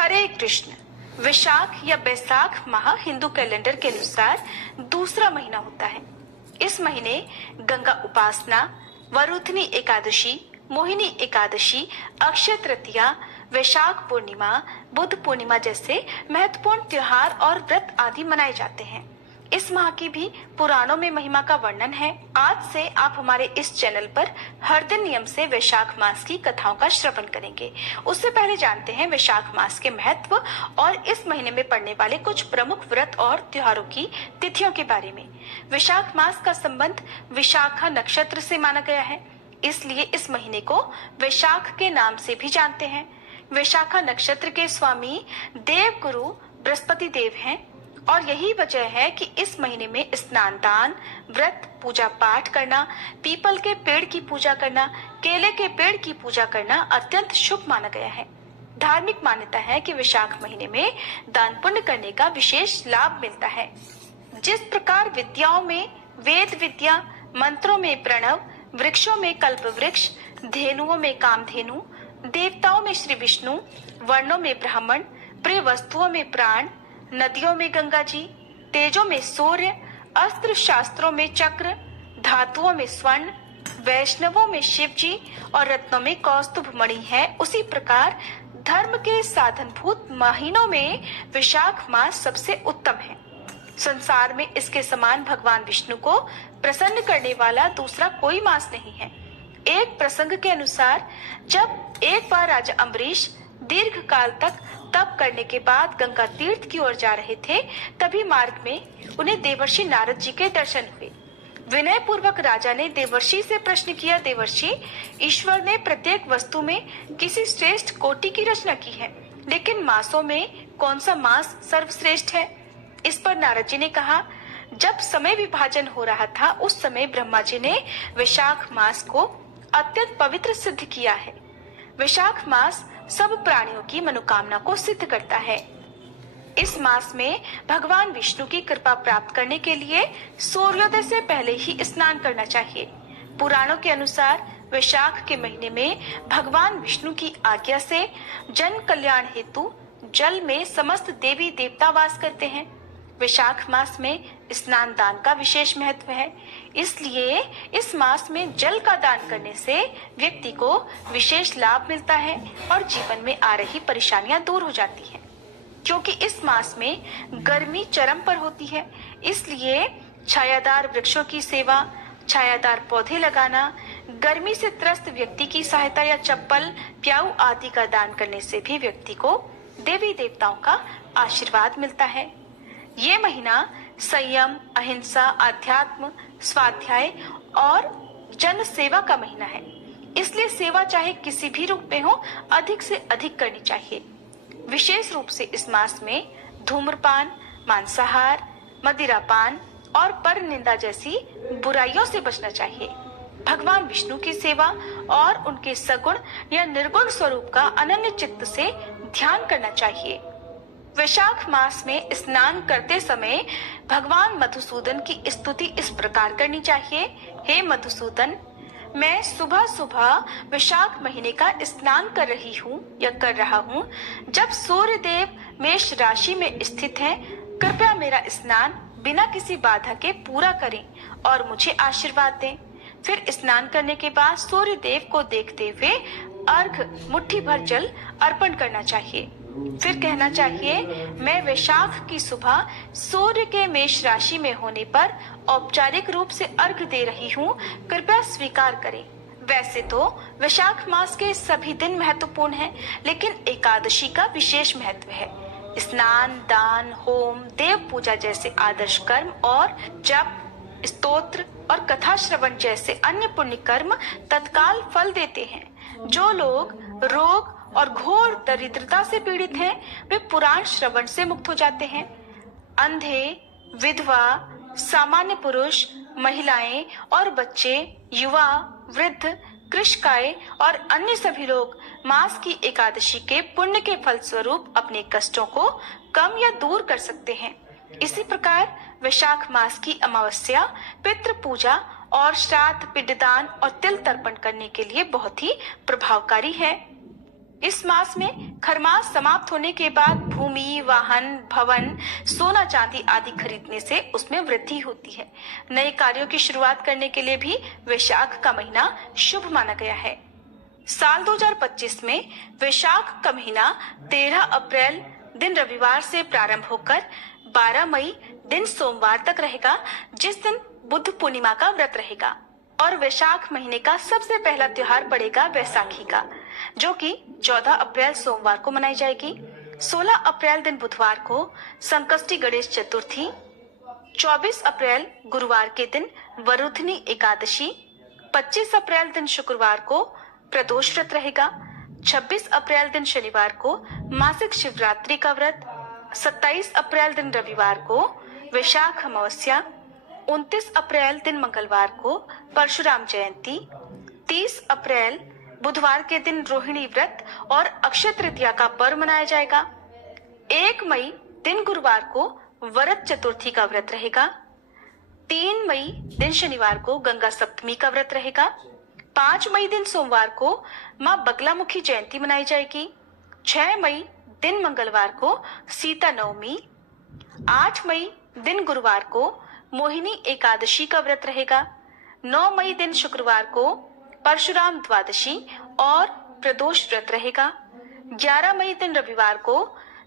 हरे कृष्ण। वैशाख या बैसाख माह हिंदू कैलेंडर के अनुसार दूसरा महीना होता है। इस महीने गंगा उपासना, वरुथनी एकादशी, मोहिनी एकादशी, अक्षय तृतीया, वैशाख पूर्णिमा, बुद्ध पूर्णिमा जैसे महत्वपूर्ण त्योहार और व्रत आदि मनाए जाते हैं। इस माह की भी पुराणों में महिमा का वर्णन है। आज से आप हमारे इस चैनल पर हर दिन नियम से वैशाख मास की कथाओं का श्रवण करेंगे। उससे पहले जानते हैं वैशाख मास के महत्व और इस महीने में पड़ने वाले कुछ प्रमुख व्रत और त्योहारों की तिथियों के बारे में। वैशाख मास का संबंध विशाखा नक्षत्र से माना गया है, इसलिए इस महीने को वैशाख के नाम से भी जानते हैं। वैशाखा नक्षत्र के स्वामी देव गुरु बृहस्पति देव हैं और यही वजह है कि इस महीने में स्नान दान, व्रत, पूजा पाठ करना, पीपल के पेड़ की पूजा करना, केले के पेड़ की पूजा करना अत्यंत शुभ माना गया है। धार्मिक मान्यता है कि वैशाख महीने में दान पुण्य करने का विशेष लाभ मिलता है। जिस प्रकार विद्याओं में वेद विद्या, मंत्रों में प्रणव, वृक्षों में कल्प वृक्ष, धेनुओं में कामधेनु, देवताओं में श्री विष्णु, वर्णों में ब्राह्मण, प्रिय वस्तुओं में प्राण, नदियों में गंगा जी, तेजों में सूर्य, अस्त्र शास्त्रों में चक्र, धातुओं में स्वर्ण, वैष्णवों में शिव जी और रत्नों में कौस्तुभ मणि है, उसी प्रकार धर्म के साधनभूत महीनों में वैशाख मास सबसे उत्तम है। संसार में इसके समान भगवान विष्णु को प्रसन्न करने वाला दूसरा कोई मास नहीं है। एक प्रसंग के अनुसार जब एक बार राजा अम्बरीश दीर्घ काल तक तप करने के बाद गंगा तीर्थ की ओर जा रहे थे, तभी मार्ग में उन्हें देवर्षि नारद जी के दर्शन हुए। विनय पूर्वक राजा ने देवर्षि से प्रश्न किया, देवर्षि, ईश्वर ने प्रत्येक वस्तु में किसी श्रेष्ठ कोटि की रचना की है, लेकिन मासों में कौन सा मास सर्वश्रेष्ठ है? इस पर नारद जी ने कहा, जब समय विभाजन हो रहा था उस समय ब्रह्मा जी ने वैशाख मास को अत्यंत पवित्र सिद्ध किया है। वैशाख मास सब प्राणियों की मनोकामना को सिद्ध करता है। इस मास में भगवान विष्णु की कृपा प्राप्त करने के लिए सूर्योदय से पहले ही स्नान करना चाहिए। पुराणों के अनुसार वैशाख के महीने में भगवान विष्णु की आज्ञा से जन कल्याण हेतु जल में समस्त देवी देवता वास करते हैं। वैशाख मास में स्नान दान का विशेष महत्व है, इसलिए इस मास में जल का दान करने से व्यक्ति को विशेष लाभ मिलता है और जीवन में आ रही परेशानियां दूर हो जाती हैं। क्योंकि इस मास में गर्मी चरम पर होती है, इसलिए छायादार वृक्षों की सेवा, छायादार पौधे लगाना, गर्मी से त्रस्त व्यक्ति की सहायता या चप्पल, प्याऊ आदि का दान करने से भी व्यक्ति को देवी देवताओं का आशीर्वाद मिलता है। ये महीना संयम, अहिंसा, अध्यात्म, स्वाध्याय और जन सेवा का महीना है, इसलिए सेवा चाहे किसी भी रूप में हो अधिक से अधिक करनी चाहिए। विशेष रूप से इस मास में धूम्रपान, मांसाहार, मदिरापान और पर निंदा जैसी बुराइयों से बचना चाहिए। भगवान विष्णु की सेवा और उनके सगुण या निर्गुण स्वरूप का अनन्य चित्त से ध्यान करना चाहिए। वैशाख मास में स्नान करते समय भगवान मधुसूदन की स्तुति इस प्रकार करनी चाहिए, हे मधुसूदन, मैं सुबह सुबह वैशाख महीने का स्नान कर रही हूँ या कर रहा हूँ, जब सूर्य देव मेष राशि में स्थित हैं, कृपया मेरा स्नान बिना किसी बाधा के पूरा करें और मुझे आशीर्वाद दें। फिर स्नान करने के बाद सूर्य देव को देखते हुए अर्घ मुट्ठी भर जल अर्पण करना चाहिए। फिर कहना चाहिए, मैं वैशाख की सुबह सूर्य के मेष राशि में होने पर औपचारिक रूप से अर्घ दे रही हूँ, कृपया स्वीकार करें। वैसे तो वैशाख मास के सभी दिन महत्वपूर्ण हैं, लेकिन एकादशी का विशेष महत्व है। स्नान, दान, होम, देव पूजा जैसे आदर्श कर्म और जप, स्तोत्र और कथा श्रवण जैसे अन्य पुण्य कर्म तत्काल फल देते हैं। जो लोग रोग और घोर दरिद्रता से पीड़ित हैं, वे पुराण श्रवण से मुक्त हो जाते हैं। अंधे, विधवा, सामान्य पुरुष, महिलाएं और बच्चे, युवा, वृद्ध, कृषकाय और अन्य सभी लोग मास की एकादशी के पुण्य के फल स्वरूप अपने कष्टों को कम या दूर कर सकते हैं। इसी प्रकार वैशाख मास की अमावस्या पितृ पूजा और श्राद्ध, पिंडदान और तिल तर्पण करने के लिए बहुत ही प्रभावकारी है। इस मास में खरमास समाप्त होने के बाद भूमि, वाहन, भवन, सोना चांदी आदि खरीदने से उसमें वृद्धि होती है। नए कार्यों की शुरुआत करने के लिए भी वैशाख का महीना शुभ माना गया है। साल 2025 में वैशाख का महीना 13 अप्रैल दिन रविवार से प्रारंभ होकर 12 मई दिन सोमवार तक रहेगा, जिस दिन बुद्ध पूर्णिमा का व्रत रहेगा। और वैशाख महीने का सबसे पहला त्योहार पड़ेगा वैसाखी का, जो कि 14 अप्रैल सोमवार को मनाई जाएगी। 16 अप्रैल दिन बुधवार को संकष्टी गणेश चतुर्थी, 24 अप्रैल गुरुवार के दिन वरुथनी एकादशी, 25 अप्रैल दिन शुक्रवार को प्रदोष व्रत रहेगा, 26 अप्रैल दिन शनिवार को मासिक शिवरात्रि का व्रत, 27 अप्रैल दिन रविवार को वैशाख अमावस्या, 29 अप्रैल दिन मंगलवार को परशुराम जयंती, 30 अप्रैल बुधवार के दिन रोहिणी व्रत और अक्षय तृतीया का पर्व मनाया जाएगा। 1 मई दिन गुरुवार को वरद चतुर्थी का व्रत रहेगा। 3 मई दिन शनिवार को गंगा सप्तमी का व्रत रहेगा। 5 मई दिन सोमवार को माँ बगलामुखी जयंती मनाई जाएगी। 6 मई दिन मंगलवार को सीता नवमी। 8 मई दिन गुरुवार को मोहिनी एकादशी का व्रत रहेगा। 9 मई दिन शुक्रवार को परशुराम द्वादशी और प्रदोष व्रत रहेगा। 11 मई दिन रविवार को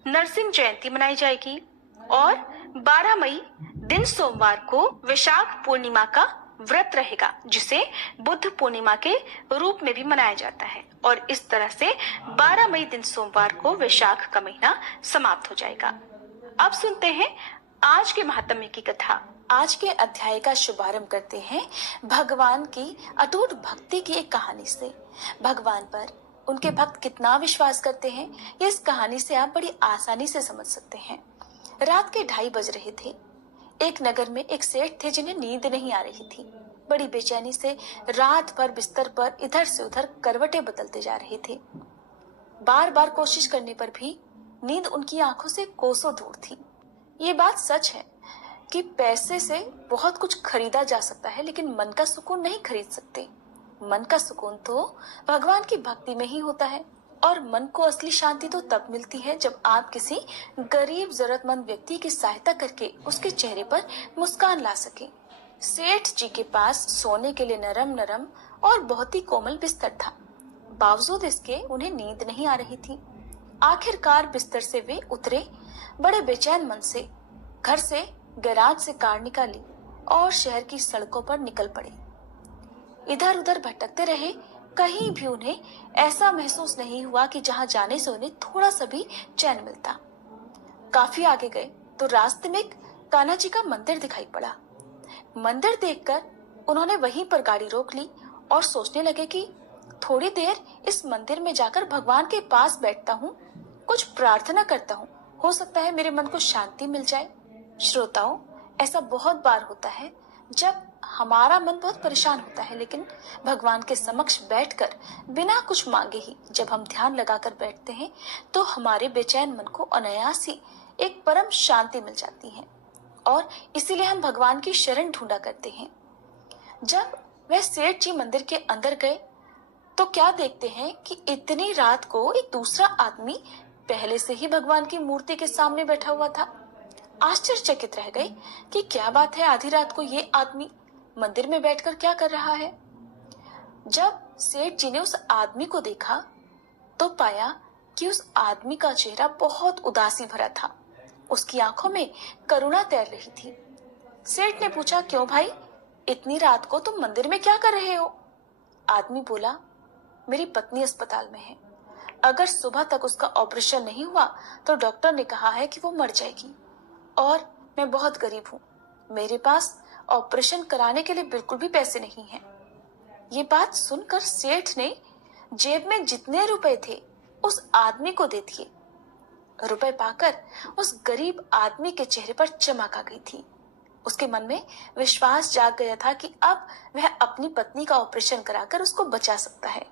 नरसिंह जयंती मनाई जाएगी और 12 मई दिन सोमवार को वैशाख पूर्णिमा का व्रत रहेगा, जिसे बुद्ध पूर्णिमा के रूप में भी मनाया जाता है। और इस तरह से 12 मई दिन सोमवार को वैशाख का महीना समाप्त हो जाएगा। अब सुनते हैं आज के महात्म्य की कथा। आज के अध्याय का शुभारंभ करते हैं भगवान की अटूट भक्ति की एक कहानी से। भगवान पर उनके भक्त कितना विश्वास करते हैं, ये इस कहानी से आप बड़ी आसानी से समझ सकते हैं। रात के 2:30 बज रहे थे। एक नगर में एक सेठ थे जिन्हें नींद नहीं आ रही थी। बड़ी बेचैनी से रात भर बिस्तर पर इधर से उधर करवटें बदलते जा रहे थे। बार बार कोशिश करने पर भी नींद उनकी आंखों से कोसों दूर थी। ये बात सच है कि पैसे से बहुत कुछ खरीदा जा सकता है, लेकिन मन का सुकून नहीं खरीद सकते। मन का सुकून तो भगवान की भक्ति में ही होता है। और मन को असली शांति तो तब मिलती है जब आप किसी गरीब जरूरतमंद व्यक्ति की सहायता करके उसके चेहरे पर मुस्कान ला सके। सेठ जी के पास सोने के लिए नरम नरम और बहुत ही कोमल बिस्तर था। बावजूद इसके उन्हें नींद नहीं आ रही थी। आखिरकार बिस्तर से वे उतरे। बड़े बेचैन मन से घर से गैराज से कार निकाली और शहर की सड़कों पर निकल पड़े। इधर उधर भटकते रहे। कहीं भी उन्हें ऐसा महसूस नहीं हुआ कि जहां जाने से उन्हें थोड़ा सा भी चैन मिलता। काफी आगे गए तो रास्ते में एक कान्हा जी का मंदिर दिखाई पड़ा। मंदिर देखकर उन्होंने वहीं पर गाड़ी रोक ली और सोचने लगे कि थोड़ी देर इस मंदिर में जाकर भगवान के पास बैठता हूँ, कुछ प्रार्थना करता हूँ, हो सकता है मेरे मन को शांति मिल जाए। श्रोताओं, ऐसा बहुत बार होता है जब हमारा मन बहुत परेशान होता है, लेकिन भगवान के समक्ष बैठकर बिना कुछ मांगे ही जब हम ध्यान लगाकर बैठते हैं तो हमारे बेचैन मन को अनायास ही एक परम शांति मिल जाती है। और इसीलिए हम भगवान की शरण ढूंढा करते हैं। जब वह सेठ जी मंदिर के अंदर गए तो क्या देखते हैं कि इतनी रात को एक दूसरा आदमी पहले से ही भगवान की मूर्ति के सामने बैठा हुआ था। आश्चर्यचकित रह गए कि क्या बात है, आधी रात को ये आदमी मंदिर में बैठकर क्या कर रहा है। जब सेठ जी ने उस आदमी को देखा तो पाया कि उस आदमी का चेहरा बहुत उदासी भरा था। उसकी आंखों में करुणा तैर रही थी। सेठ ने पूछा, क्यों भाई, इतनी रात को तुम मंदिर में क्या कर रहे हो? आदमी बोला, मेरी पत्नी अस्पताल में है। अगर सुबह तक उसका ऑपरेशन नहीं हुआ तो डॉक्टर ने कहा है कि वो मर जाएगी और मैं बहुत गरीब हूँ। मेरे पास ऑपरेशन कराने के लिए बिल्कुल भी पैसे नहीं हैं। ये बात सुनकर सेठ ने जेब में जितने रुपए थे उस आदमी को दे दिए। रुपए पाकर उस गरीब आदमी के चेहरे पर चमक आ गई थी। उसके मन में विश्वास जाग गया था कि अब वह अपनी पत्नी का ऑपरेशन कराकर उसको बचा सकता है।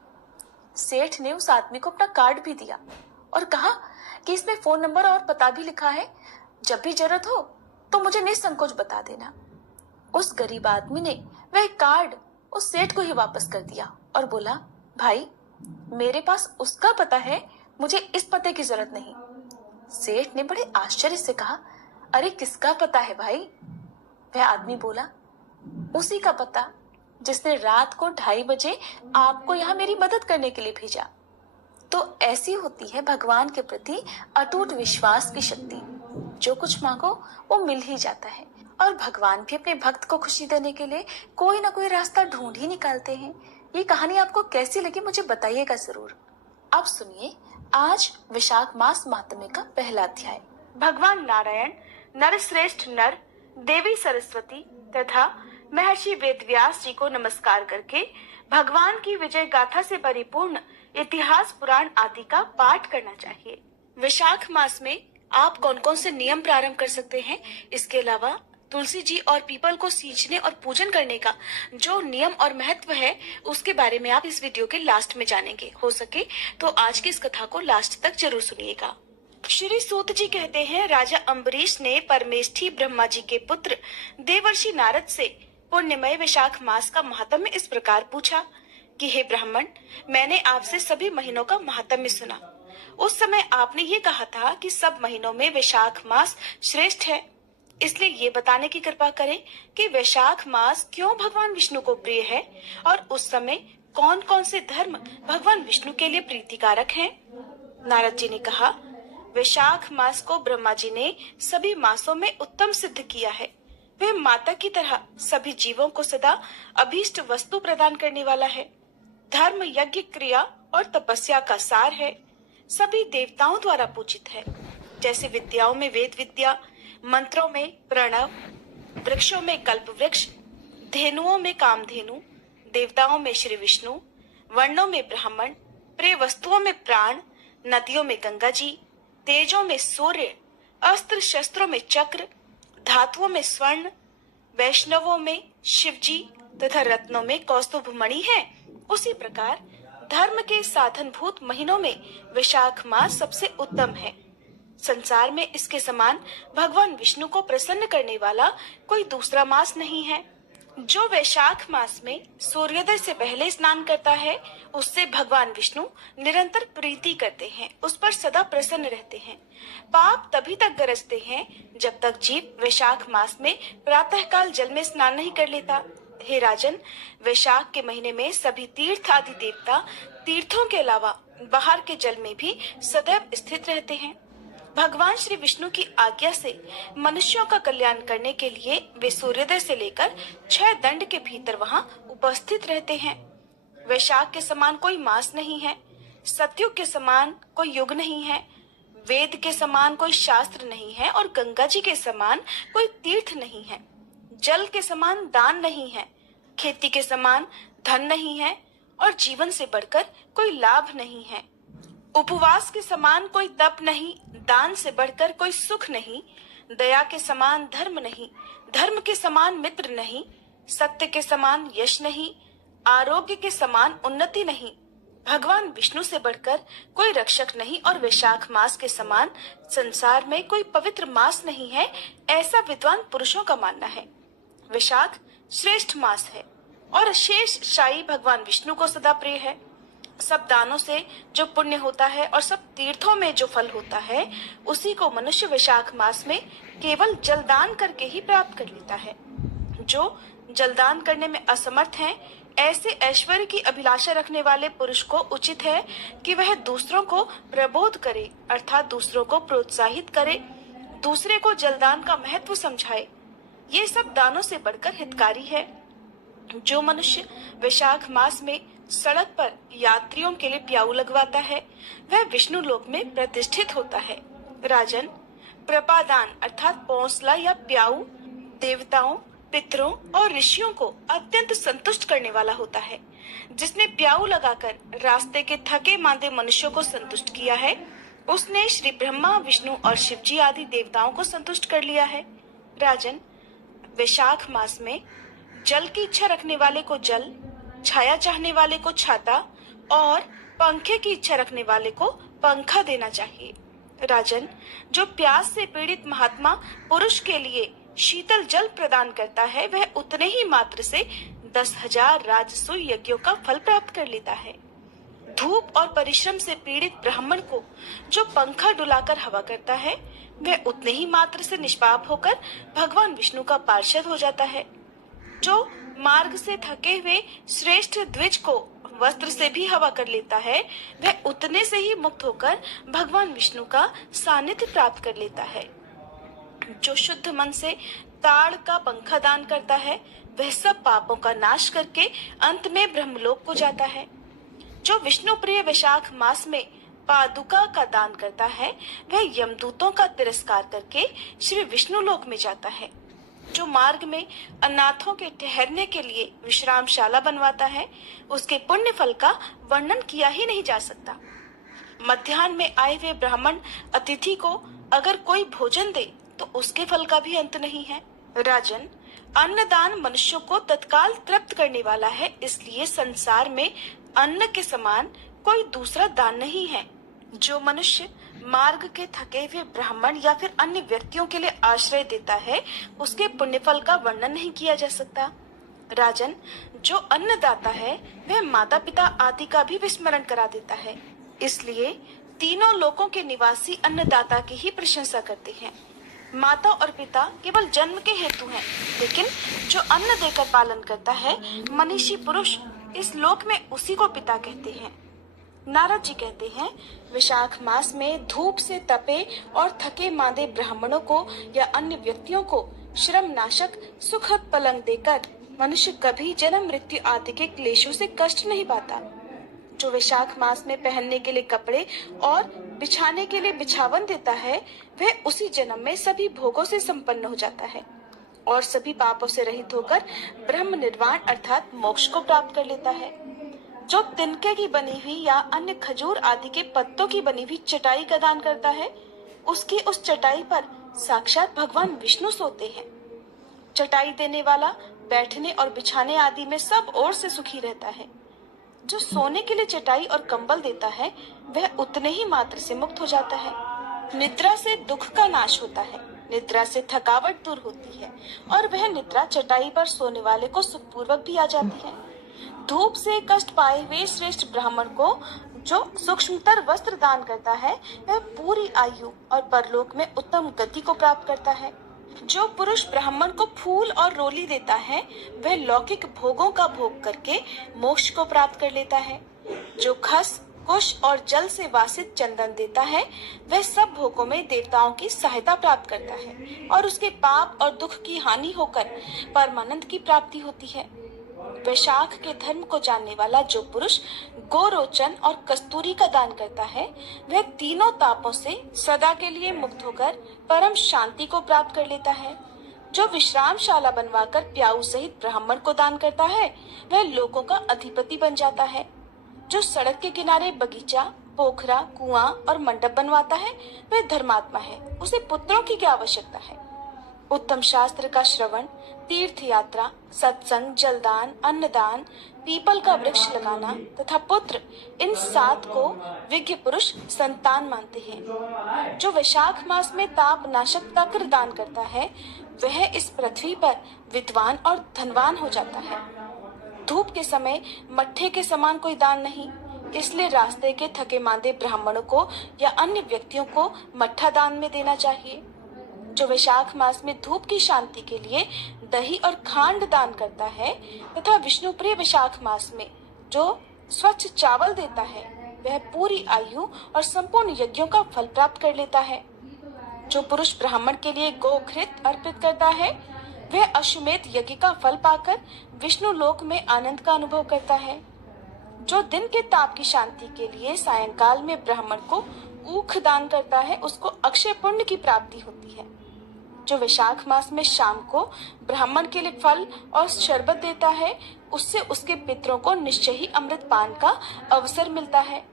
सेठ ने उस आदमी को अपना कार्ड भी दिया और कहा कि इसमें फोन नंबर और पता भी लिखा है, जब भी जरूरत हो तो मुझे निसंकोच बता देना। उस गरीब आदमी ने वह कार्ड उस सेठ को ही वापस कर दिया और बोला, भाई मेरे पास उसका पता है, मुझे इस पते की जरूरत नहीं। सेठ ने बड़े आश्चर्य से कहा, अरे किसका पता है भाई? वह आदमी बोला, उसी का पता जिसने रात को 2:30 बजे आपको यहाँ मेरी मदद करने के लिए भेजा। तो ऐसी होती है भगवान के प्रति अटूट विश्वास की शक्ति। जो कुछ मांगो वो मिल ही जाता है, और भगवान भी अपने भक्त को खुशी देने के लिए कोई ना कोई रास्ता ढूंढ ही निकालते हैं। ये कहानी आपको कैसी लगी मुझे बताइएगा जरूर। अब सुनिए आज वैशाख मास महात्म्य का पहला अध्याय। भगवान नारायण, नरश्रेष्ठ नर, देवी सरस्वती तथा महर्षि वेदव्यास जी को नमस्कार करके भगवान की विजय गाथा से परिपूर्ण इतिहास पुराण आदि का पाठ करना चाहिए। वैशाख मास में आप कौन कौन से नियम प्रारंभ कर सकते हैं, इसके अलावा तुलसी जी और पीपल को सींचने और पूजन करने का जो नियम और महत्व है उसके बारे में आप इस वीडियो के लास्ट में जानेंगे। हो सके तो आज की इस कथा को लास्ट तक जरूर सुनिएगा। श्री सूत जी कहते हैं, राजा अम्बरीश ने परमेष्ठी ब्रह्मा जी के पुत्र देवर्षि नारद से पुण्यमय वैशाख मास का महात्म्य इस प्रकार पूछा कि हे ब्राह्मण, मैंने आपसे सभी महीनों का महात्म्य सुना। उस समय आपने ये कहा था कि सब महीनों में वैशाख मास श्रेष्ठ है, इसलिए ये बताने की कृपा करें कि वैशाख मास क्यों भगवान विष्णु को प्रिय है और उस समय कौन कौन से धर्म भगवान विष्णु के लिए प्रीतिकारक हैं। नारद जी ने कहा, वैशाख मास को ब्रह्मा जी ने सभी मासों में उत्तम सिद्ध किया है। वह माता की तरह सभी जीवों को सदा अभीष्ट वस्तु प्रदान करने वाला है। धर्म, यज्ञ, क्रिया और तपस्या का सार है। सभी देवताओं द्वारा पूजित है। जैसे विद्याओं में वेद विद्या, मंत्रों में प्रणव, वृक्षों में कल्प वृक्ष, धेनुओं में कामधेनु, देवताओं में श्री विष्णु, वर्णों में ब्राह्मण, प्रिय वस्तुओं में प्राण, नदियों में गंगा जी, तेजों में सूर्य, अस्त्र शस्त्रों में चक्र, धातुओं में स्वर्ण, वैष्णवों में शिवजी तथा रत्नों में कौस्तुभ मणि है, उसी प्रकार धर्म के साधनभूत महीनों में वैशाख मास सबसे उत्तम है। संसार में इसके समान भगवान विष्णु को प्रसन्न करने वाला कोई दूसरा मास नहीं है। जो वैशाख मास में सूर्योदय से पहले स्नान करता है उससे भगवान विष्णु निरंतर प्रीति करते हैं, उस पर सदा प्रसन्न रहते हैं। पाप तभी तक गरजते हैं जब तक जीव वैशाख मास में प्रातःकाल जल में स्नान नहीं कर लेता। हे राजन, वैशाख के महीने में सभी तीर्थ आदि देवता तीर्थों के अलावा बाहर के जल में भी सदैव स्थित रहते हैं। भगवान श्री विष्णु की आज्ञा से मनुष्यों का कल्याण करने के लिए वे सूर्योदय से लेकर 6 दंड के भीतर वहां उपस्थित रहते हैं। वैशाख के समान कोई मास नहीं है, सतयुग के समान कोई युग नहीं है, वेद के समान कोई शास्त्र नहीं है और गंगा जी के समान कोई तीर्थ नहीं है। जल के समान दान नहीं है, खेती के समान धन नहीं है और जीवन से बढ़कर कोई लाभ नहीं है। उपवास के समान कोई तप नहीं, दान से बढ़कर कोई सुख नहीं, दया के समान धर्म नहीं, धर्म के समान मित्र नहीं, सत्य के समान यश नहीं, आरोग्य के समान उन्नति नहीं, भगवान विष्णु से बढ़कर कोई रक्षक नहीं और वैशाख मास के समान संसार में कोई पवित्र मास नहीं है, ऐसा विद्वान पुरुषों का मानना है। वैशाख श्रेष्ठ मास है और शेष शाही भगवान विष्णु को सदा प्रिय है। सब दानों से जो पुण्य होता है और सब तीर्थों में जो फल होता है उसी को मनुष्य वैशाख मास में केवल जलदान करके ही प्राप्त कर लेता है। जो जलदान करने में असमर्थ हैं, ऐसे ऐश्वर्य की अभिलाषा रखने वाले पुरुष को उचित है कि वह दूसरों को प्रबोध करे, अर्थात दूसरों को प्रोत्साहित करे, दूसरे को जलदान का महत्व समझाए। ये सब दानों से बढ़कर हितकारी है। जो मनुष्य वैशाख मास में सड़क पर यात्रियों के लिए प्याऊ लगवाता है वह विष्णु लोक में प्रतिष्ठित होता है। राजन, प्रपादान अर्थात पौंसला या प्याऊ देवताओं, पितरों और ऋषियों को अत्यंत संतुष्ट करने वाला होता है। जिसने प्याऊ लगाकर रास्ते के थके मांदे मनुष्यों को संतुष्ट किया है उसने श्री ब्रह्मा, विष्णु और शिवजी आदि देवताओं को संतुष्ट कर लिया है। राजन, वैशाख मास में जल की इच्छा रखने वाले को जल, छाया चाहने वाले को छाता और पंखे की इच्छा रखने वाले को पंखा देना चाहिए। राजन, जो प्यास से पीड़ित महात्मा पुरुष के लिए शीतल जल प्रदान करता है वह उतने ही मात्र से 10,000 राजसूय यज्ञों का फल प्राप्त कर लेता है। धूप और परिश्रम से पीड़ित ब्राह्मण को जो पंखा डुलाकर हवा करता है, वह उतने ही मात्र से निष्पाप होकर भगवान विष्णु का पार्षद हो जाता है। जो मार्ग से थके हुए श्रेष्ठ द्विज को वस्त्र से भी हवा कर लेता है, वह उतने से ही मुक्त होकर भगवान विष्णु का सानिध्य प्राप्त कर लेता है। जो शुद्ध मन से ताड़ का पंखा दान करता है, वह सब पापों का नाश करके अंत में ब्रह्मलोक को जाता है। जो विष्णु प्रिय वैशाख मास में पादुका का दान करता है, वह यमदूतों का तिरस्कार करके श्री विष्णु लोक में जाता है। जो मार्ग में अनाथों के ठहरने के लिए विश्रामशाला बनवाता है, उसके पुण्य फल का वर्णन किया ही नहीं जा सकता। मध्याह्न में आए हुए ब्राह्मण अतिथि को अगर कोई भोजन दे तो उसके फल का भी अंत नहीं है। राजन, अन्नदान मनुष्यों को तत्काल तृप्त करने वाला है, इसलिए संसार में अन्न के समान कोई दूसरा दान नहीं है। जो मनुष्य मार्ग के थके हुए ब्राह्मण या फिर अन्य व्यक्तियों के लिए आश्रय देता है, उसके पुण्यफल का वर्णन नहीं किया जा सकता। राजन, जो अन्नदाता है वह माता पिता आदि का भी विस्मरण करा देता है, इसलिए तीनों लोकों के निवासी अन्नदाता की ही प्रशंसा करते हैं। माता और पिता केवल जन्म के हेतु हैं, लेकिन जो अन्न देकर पालन करता है मनीषी पुरुष, इस लोक में उसी को पिता कहते हैं। नारद जी कहते हैं, वैशाख मास में धूप से तपे और थके मांदे ब्राह्मणों को या अन्य व्यक्तियों को श्रम नाशक सुखद पलंग देकर मनुष्य कभी जन्म मृत्यु आदि के क्लेशों से कष्ट नहीं पाता। जो वैशाख मास में पहनने के लिए कपड़े और बिछाने के लिए बिछावन देता है, वह उसी जन्म में सभी भोगों से संपन्न हो जाता है और सभी पापों से रहित होकर ब्रह्म निर्वाण अर्थात मोक्ष को प्राप्त कर लेता है। जो तिनके की बनी हुई या अन्य खजूर आदि के पत्तों की बनी हुई चटाई का दान करता है, उसकी उस चटाई पर साक्षात भगवान विष्णु सोते हैं। चटाई देने वाला बैठने और बिछाने आदि में सब ओर से सुखी रहता है। जो सोने के लिए चटाई और कंबल देता है, वह उतने ही मात्र से मुक्त हो जाता है। निद्रा से दुख का नाश होता है, निद्रा से थकावट दूर होती है और वह निद्रा चटाई पर सोने वाले को सुखपूर्वक भी आ जाती है। धूप से कष्ट पाए हुए श्रेष्ठ ब्राह्मण को जो सूक्ष्मतर वस्त्र दान करता है, वह पूरी आयु और परलोक में उत्तम गति को प्राप्त करता है। जो पुरुष ब्राह्मण को फूल और रोली देता है, वह लौकिक भोगों का भोग करके मोक्ष को प्राप्त कर लेता है। जो खस, कुश और जल से वासित चंदन देता है, वह सब भोगों में देवताओं की सहायता प्राप्त करता है और उसके पाप और दुख की हानि होकर परमानंद की प्राप्ति होती है। वैशाख के धर्म को जानने वाला जो पुरुष गोरोचन और कस्तूरी का दान करता है, वह तीनों तापों से सदा के लिए मुक्त होकर परम शांति को प्राप्त कर लेता है। जो विश्रामशाला बनवाकर प्याऊ सहित ब्राह्मण को दान करता है, वह लोगों का अधिपति बन जाता है। जो सड़क के किनारे बगीचा, पोखरा, कुआं और मंडप बनवाता है, वह धर्मात्मा है, उसे पुत्रों की क्या आवश्यकता है। उत्तम शास्त्र का श्रवण, तीर्थ यात्रा, सत्संग, जलदान, अन्नदान, पीपल का वृक्ष लगाना तथा पुत्र, इन 7 को विज्ञ पुरुष संतान मानते हैं। जो वैशाख मास में ताप नाशक तक्र दान करता है, वह इस पृथ्वी पर विद्वान और धनवान हो जाता है। धूप के समय मट्ठे के समान कोई दान नहीं, इसलिए रास्ते के थके मांदे ब्राह्मणों को या अन्य व्यक्तियों को मट्ठा दान में देना चाहिए। जो वैशाख मास में धूप की शांति के लिए दही और खांड दान करता है तथा विष्णु प्रिय वैशाख मास में जो स्वच्छ चावल देता है, वह पूरी आयु और संपूर्ण यज्ञों का फल प्राप्त कर लेता है। जो पुरुष ब्राह्मण के लिए गोघृत अर्पित करता है, वह अश्वमेध यज्ञ का फल पाकर विष्णु लोक में आनंद का अनुभव करता है। जो दिन के ताप की शांति के लिए सायंकाल में ब्राह्मण को ऊख दान करता है, उसको अक्षय पुण्य की प्राप्ति होती है। जो वैशाख मास में शाम को ब्राह्मण के लिए फल और शरबत देता है, उससे उसके पितरों को निश्चय ही अमृत पान का अवसर मिलता है।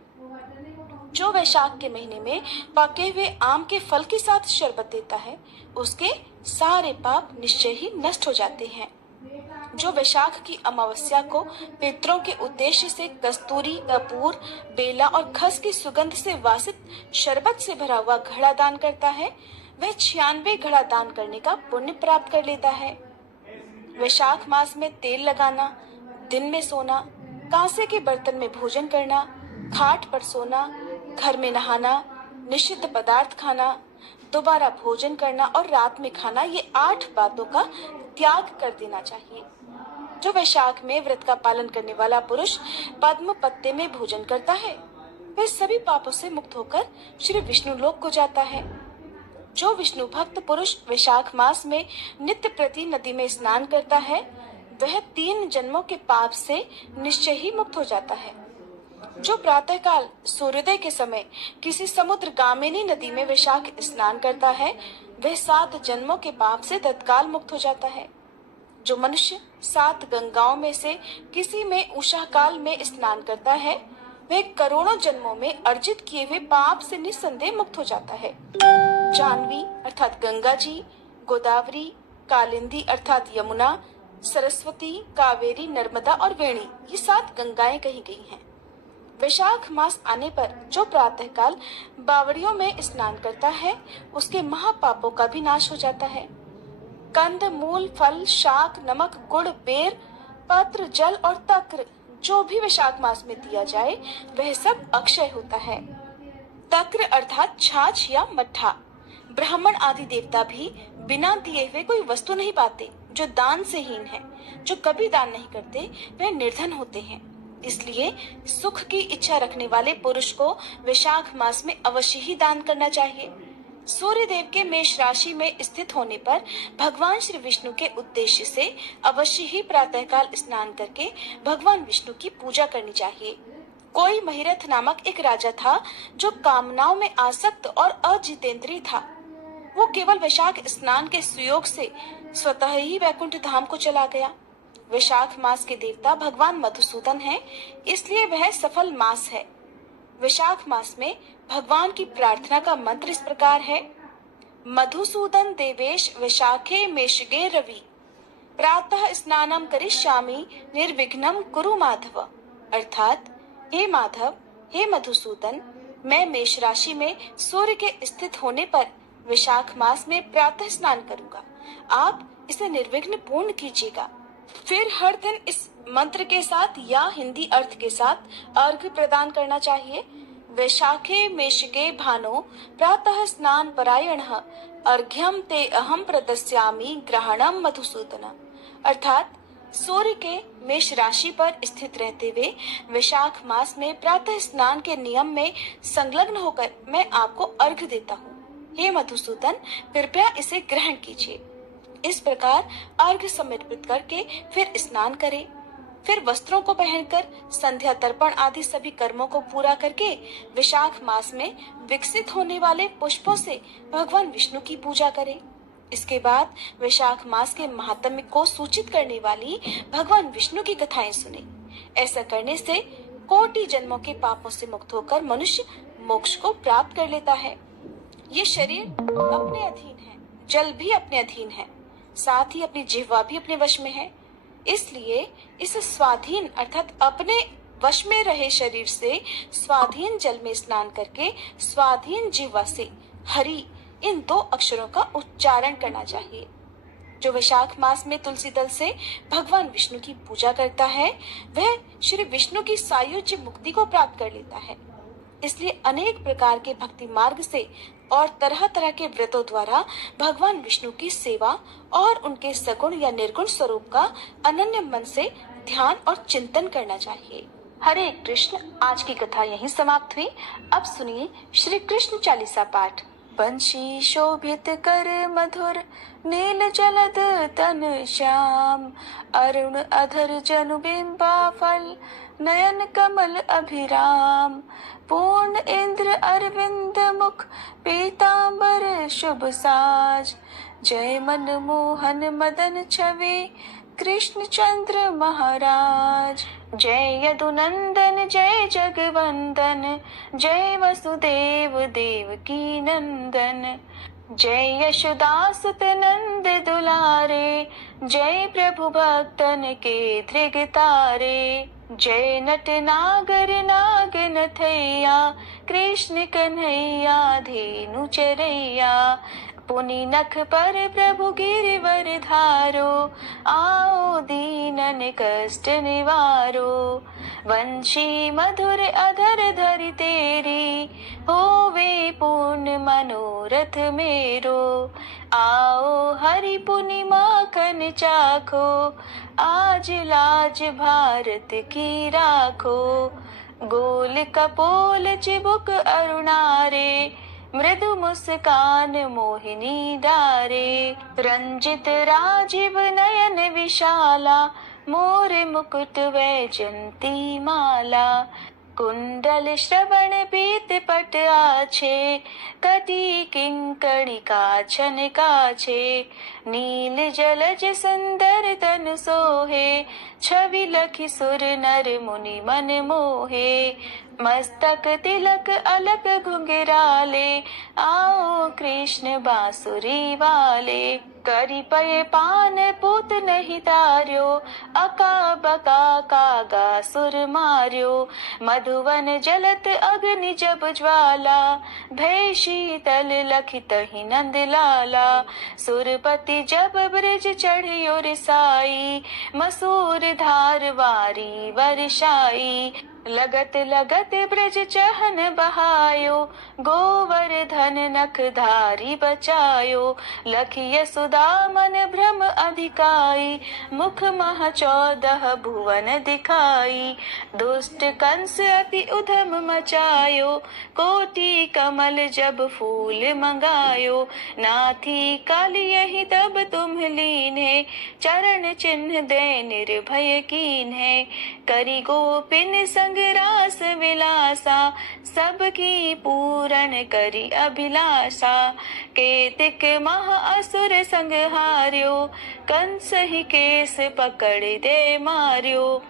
जो वैशाख के महीने में पके हुए आम के फल के साथ शरबत देता है, उसके सारे पाप निश्चय ही नष्ट हो जाते हैं। जो वैशाख की अमावस्या को पितरों के उद्देश्य से कस्तूरी, कपूर, बेला और खस की सुगंध से वासित शरबत से भरा हुआ घड़ा दान करता है, वह 96 घड़ा दान करने का पुण्य प्राप्त कर लेता है। वैशाख मास में तेल लगाना, दिन में सोना, कांसे के बर्तन में भोजन करना, खाट पर सोना, घर में नहाना, निषिद्ध पदार्थ खाना, दोबारा भोजन करना और रात में खाना, ये 8 बातों का त्याग कर देना चाहिए। जो वैशाख में व्रत का पालन करने वाला पुरुष पद्म पत्ते में भोजन करता है, वह सभी पापों से मुक्त होकर श्री विष्णु लोक को जाता है। जो विष्णु भक्त पुरुष वैशाख मास में नित्य प्रति नदी में स्नान करता है, वह 3 जन्मों के पाप से निश्चय ही मुक्त हो जाता है। जो प्रातःकाल सूर्योदय के समय किसी समुद्र गामिनी नदी में वैशाख स्नान करता है, वह 7 जन्मों के पाप से तत्काल मुक्त हो जाता है। जो मनुष्य 7 गंगाओं में से किसी में उषा काल में स्नान करता है, वह करोड़ों जन्मों में अर्जित किए हुए पाप से निस्संदेह मुक्त हो जाता है। जानवी अर्थात गंगा जी, गोदावरी, कालिंदी अर्थात यमुना, सरस्वती, कावेरी, नर्मदा और वेणी, ये 7 गंगाएं कही गई हैं। वैशाख मास आने पर जो प्रातःकाल बावड़ियों में स्नान करता है, उसके महापापों का भी नाश हो जाता है। कंद, मूल, फल, शाक, नमक, गुड़, बेर, पत्र, जल और तक्र जो भी वैशाख मास में दिया जाए, वह सब अक्षय होता है। तक्र अर्थात छाछ या मट्ठा। ब्राह्मण आदि देवता भी बिना दिए हुए कोई वस्तु नहीं पाते। जो दान से हीन है, जो कभी दान नहीं करते, वह निर्धन होते हैं। इसलिए सुख की इच्छा रखने वाले पुरुष को वैशाख मास में अवश्य ही दान करना चाहिए। सूर्य देव के मेष राशि में स्थित होने पर भगवान श्री विष्णु के उद्देश्य से अवश्य ही प्रातःकाल स्नान करके भगवान विष्णु की पूजा करनी चाहिए। कोई महिरथ नामक एक राजा था जो कामनाओं में आसक्त और अजितेंद्रिय था। वो केवल वैशाख स्नान के सुयोग से स्वतः ही वैकुंठ धाम को चला गया। वैशाख मास के देवता भगवान मधुसूदन हैं, इसलिए वह सफल मास है। वैशाख मास में भगवान की प्रार्थना का मंत्र इस प्रकार है: मधुसूदन देवेश वैशाखे मेषगे रवि, प्रातः स्नानम करिष्यामि निर्विघ्नं कुरु माधव। अर्थात हे माधव, हे मधुसूदन, मैं मेष राशि में सूर्य के स्थित होने पर वैशाख मास में प्रातः स्नान करूंगा। आप इसे निर्विघ्न पूर्ण कीजिएगा। फिर हर दिन इस मंत्र के साथ या हिंदी अर्थ के साथ अर्घ्य प्रदान करना चाहिए। वैशाखे मेषगे भानो प्रातः स्नान परायणः अर्घ्यम ते अहम प्रदस्यामि ग्रहणम मधुसूदन। अर्थात सूर्य के मेष राशि पर स्थित रहते हुए वैशाख मास में प्रातः स्नान के नियम में संलग्न होकर मैं आपको अर्घ्य देता हूँ। हे मधुसूदन, कृपया इसे ग्रहण कीजिए। इस प्रकार अर्घ्य समर्पित करके फिर स्नान करें। फिर वस्त्रों को पहनकर संध्या तर्पण आदि सभी कर्मों को पूरा करके वैशाख मास में विकसित होने वाले पुष्पों से भगवान विष्णु की पूजा करें। इसके बाद वैशाख मास के महात्म्य को सूचित करने वाली भगवान विष्णु की कथाएं सुने। ऐसा करने से कोटि जन्मों के पापों से मुक्त होकर मनुष्य मोक्ष को प्राप्त कर लेता है। ये शरीर अपने अधीन है, जल भी अपने अधीन है, साथ ही अपनी जिह्वा भी अपने वश में है। इसलिए इस स्वाधीन अर्थात अपने वश में रहे शरीर से स्वाधीन जल में स्नान करके स्वाधीन जिह्वा से हरि इन 2 अक्षरों का उच्चारण करना चाहिए। जो वैशाख मास में तुलसी दल से भगवान विष्णु की पूजा करता है, वह श्री विष्णु की सायुज्य मुक्ति को प्राप्त कर लेता है। इसलिए अनेक प्रकार के भक्ति मार्ग से और तरह तरह के व्रतों द्वारा भगवान विष्णु की सेवा और उनके सगुण या निर्गुण स्वरूप का अनन्य मन से ध्यान और चिंतन करना चाहिए। हरे कृष्ण। आज की कथा यहीं समाप्त हुई। अब सुनिए श्री कृष्ण चालीसा पाठ। बंशी शोभित कर मधुर नील जलद तन श्याम, अरुण अधर जनु बिंबा फल नयन कमल अभिराम, पूर्ण इंद्र अरविंद मुख पीतांबर शुभ साज, जय मन मोहन मदन छवि कृष्ण चंद्र महाराज। जय यदुनंदन जय जगवंदन, जय वसुदेव देवकी नंदन, जय यशोदासुत नंद दुलारे, जय प्रभु भक्तन के धृगतारे, जय नट नागर नागनथैया कृष्ण कन्हैया धेनु चरैया, पुनि नख पर प्रभु गिरवर धारो, आओ दीनन कष्ट निवारो। वंशी मधुर अधर धरि तेरी, होवे पूर्ण मनोरथ मेरो। आओ हरि पुनि माखन चाखो, आज लाज भारत की राखो। गोल कपोल चिबुक अरुणारे, मृदु मुस्कान मोहिनी डारे। रंजित राजीव नयन विशाला, मोर मुकुट वैजंती माला। कुंडल श्रवण पीत पट आछे, कटी किंकणी काछन काछे। नील जलज सुंदर तनु सोहे, छवि लखि सुर नर मुनि मन मोहे। मस्तक तिलक अलक घुंघराले, आओ कृष्ण बांसुरी वाले। करी पय पान पूत नहीं तार्यो, अका बका कागा सुर मार्यो। मधुवन जलत अग्नि जब ज्वाला, भय शीतल लखित ही नंद लाला। सुरपति जब ब्रज चढ़ियो रिसाई, मसूर धार वारी वर्षाई। लगत लगत ब्रज चहन बहायो, गोवर्धन नख धारी बचायो। लखिय सुदा मन भ्रम अधिकाई, मुख मह 14 भुवन दिखाई। दुष्ट कंस अति उधम मचायो, कोटि कमल जब फूल मंगायो। नाथी काली यही तब तुम लीन्हे, चरण चिन्ह दे निर्भय कीन्हे। करी गोपिन संग रास विलासा, सबकी पूरन करी अभिलाषा। केतिक मह असुर संग हार्यो, कंस ही केस पकड़ दे मार्यो।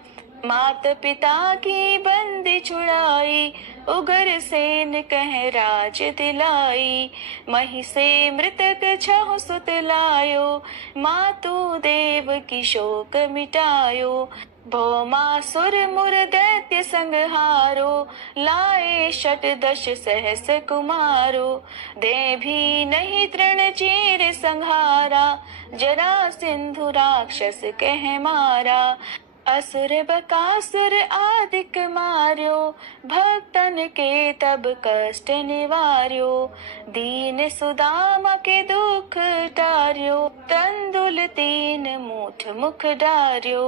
मात पिता की बंदी छुड़ाई, उगर सेन कह राज दिलाई। मही से मृतक छहु सुत लायो, मातु देव की शोक मिटायो। भौमासुर मुर दैत्य संहारो, लाए 18 सहस कुमारो। दे भी नहीं तृण चीर संहारा, जरा सिंधु राक्षस कह मारा। असुर बकासुर आदिक मार्यो, भक्तन के तब कष्ट निवार्यो। दीन सुदामा के दुख टार्यो, तंदुल 3 मूठ मुख डार्यो।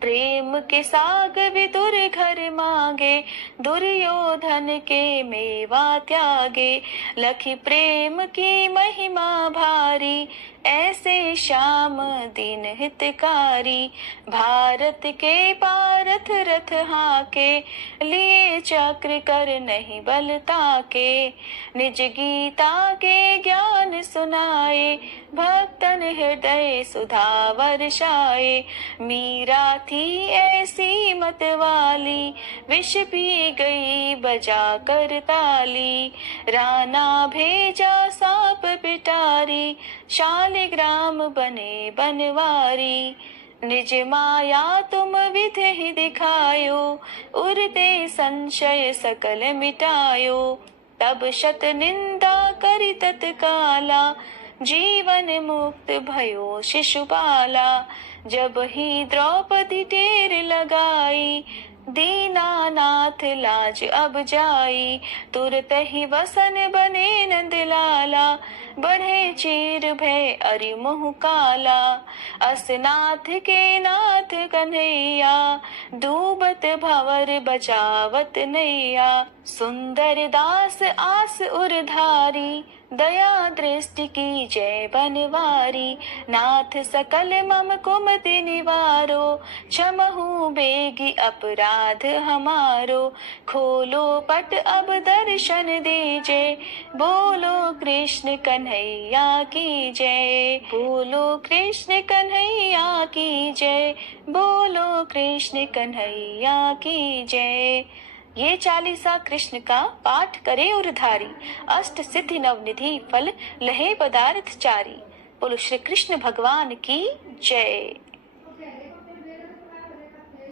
प्रेम के साग विदुर घर मांगे, दुर्योधन के मेवा त्यागे। लखी प्रेम की महिमा भारी, ऐसे श्याम दीन हितकारी। भारत के पारथ रथ हाके, लिए चक्र कर नहीं बल ताके। निज गीता के ज्ञान सुनाए, भक्तन हृदय सुधा वर्षाए। मीरा थी ऐसी मत वाली, विष पी गई बजा कर ताली। राना भेजा सांप पिटारी, शालिग्राम बने बनवारी। निज माया तुम विधि ही दिखायो, उरते संशय सकल मिटायो। तब शत निंदा करि तत्काला, जीवन मुक्त भयो शिशुपाला। जब ही द्रौपदी टेर लगाई, दीनानाथ लाज अब जाई। तुरत ही वसन बने नंदलाला, बढ़े चीर भय अरि मुह काला। असनाथ के नाथ कन्हैया, डूबत भंवर बचावत नैया। सुंदर दास आस उरधारी, दया दृष्टि की जय बनवारी। नाथ सकल मम कुमति निवारो, क्षमहु बेगी अपराध हमारो। खोलो पट अब दर्शन दीजे, बोलो कृष्ण कन्हैया की जय। बोलो कृष्ण कन्हैया की जय, बोलो कृष्ण कन्हैया की जय। ये चालीसा कृष्ण का पाठ करे उरधारी, अष्ट सिद्धि नवनिधि फल लहे पदार्थ चारी। बोलो श्री कृष्ण भगवान की जय।